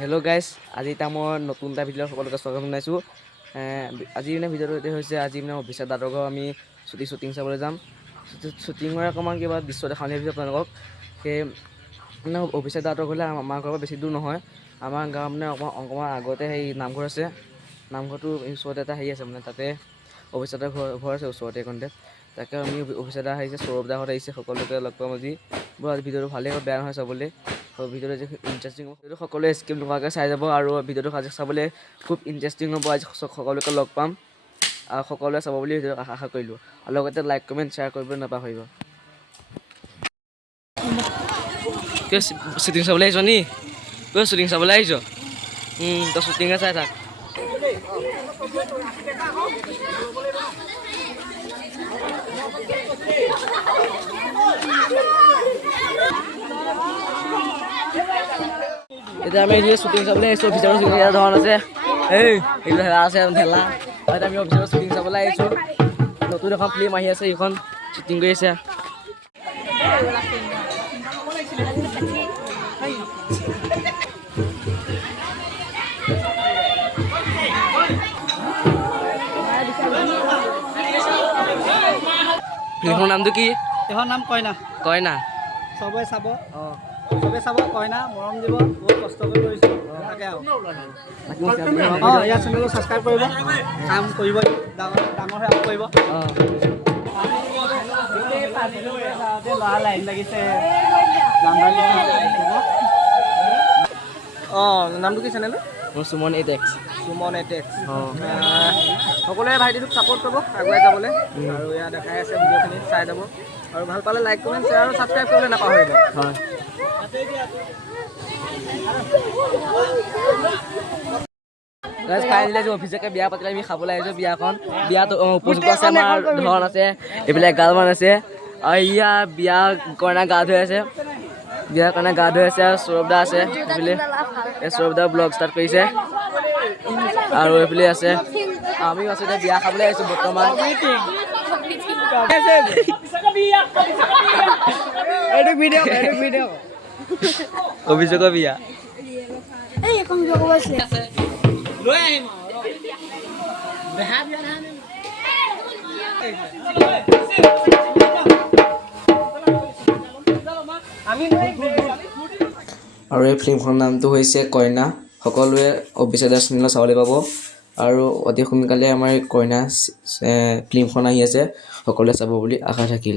Hello' guys, আজি এতিয়া মই নতুন এটা ভিডিঅ'ত সকলোকে স্বাগতম জনাইছোঁ। আজি মানে ভিডিঅ'টো এইটো হৈছে, আজি মানে অভিষেক দাদাৰ ঘৰ আমি শ্বুটিং চাবলৈ যাম। শ্বুটিঙৰ অকণমান কিবা দৃশ্য দেখাবলৈ ভাবিছোঁ আপোনালোকক। সেই মানে অভিষেক দাদাৰ ঘৰলৈ আমাৰ ঘৰৰ পৰা বেছি দূৰ নহয়। আমাৰ গাঁৱৰ মানে অকণমান আগতে সেই নামঘৰ আছে। নামঘৰটোৰ ওচৰতে এটা হেৰি আছে, মানে তাতে অভিষেক দাদাৰ ঘৰ আছে ওচৰতে এইকণতে। তাকে আমি অভিষেক দা আহিছে, সৌৰভ দাহঁত আহিছে, সকলোকে লগ পাম আজি। বৰ আজি ভিডিঅ'টো ভালেই হ'ব, বেয়া নহয় চাবলৈ। ভিডিঅ'টো যে ইণ্টাৰেষ্টিং হ'ব, সেইটো সকলোৱে স্কিপ নোহোৱাকৈ চাই যাব। আৰু ভিডিঅ'টো আজি চাবলৈ খুব ইণ্টাৰেষ্টিং হ'ব। আজি সকলোকে লগ পাম আৰু সকলোৱে চাব বুলি ভিডিঅ'টো আশা কৰিলোঁ। আৰু লগতে লাইক কমেণ্ট শ্বেয়াৰ কৰিবলৈ নাপাহৰিব। কিয় শ্বুটিং চাবলৈ আহিছ নি? কিয় শ্বুটিং চাবলৈ আহিছ? তই শ্বুটিঙে চাই থাক। এতিয়া আমি শ্বুটিং চাবলৈ আহিছোঁ। অফিচাৰৰ শ্বুটিং ধৰণ আছে, এইটো ঠেলা আছে, ঠেলা। আমি অফিচাৰৰ শ্বুটিং চাবলৈ আহিছোঁ। নতুন এখন ফিল্ম আহি আছে, এইখন শ্বুটিং কৰি আছে। ফিল্মখনৰ নামটো কি? এইখন নাম কইনা। কইনা চবে চাব, চবে চাব। কইনা মৰম দিব, বহুত কষ্ট কৰি কৰিছোঁ তাকে আৰু। ইয়াৰ চেনেলটো ছাবস্ক্ৰাইব কৰিব, কাম কৰিব, ডাঙৰ কাম কৰিব। ল'ৰা লাইন লাগিছে। নামটো কি চেনেলটো? মোৰ সুমন 8X। সুমন 8X। সকলোৱে ভাইটিটোক ছাপোৰ্ট কৰিব আগুৱাই যাবলৈ। আৰু ইয়াত দেখাই আছে ভিডিঅ'খিনি চাই যাব। আৰু ভাল পালে লাইক কমেণ্ট শ্বেয়াৰ আৰু ছাবস্ক্ৰাইব কৰিবলৈ নাপাহৰিব। হয়। ফাইনেলি আজি অভিষেকে বিয়া পাতিলে, আমি খাবলৈ আহিছোঁ বিয়াখন। বিয়াত উপযুক্ত আছে, আমাৰ ধৰণ আছে, এইবিলাক গালমান আছে। আৰু ইয়া বিয়া কইনা গা ধুই আছে, বিয়া কইনা গা ধুই আছে। আৰু সৌৰভ দা আছে এইফালে, সৌৰভ দা ব্লগ ষ্টাৰ্ট কৰিছে। আৰু এইফালে আছে আমিও আছোঁ। এতিয়া বিয়া খাবলৈ আহিছোঁ বৰ্তমান। অভিষেকৰ বিয়া। আৰু এই ফিল্মখনৰ নামটো হৈছে কইনা। সকলোৱে অভিষেক দাৰ চেনেলত চাবলৈ পাব। আৰু অতি সোনকালে আমাৰ এই কইনা ফিল্মখন আহি আছে, সকলোৱে চাব বুলি আশা থাকিল।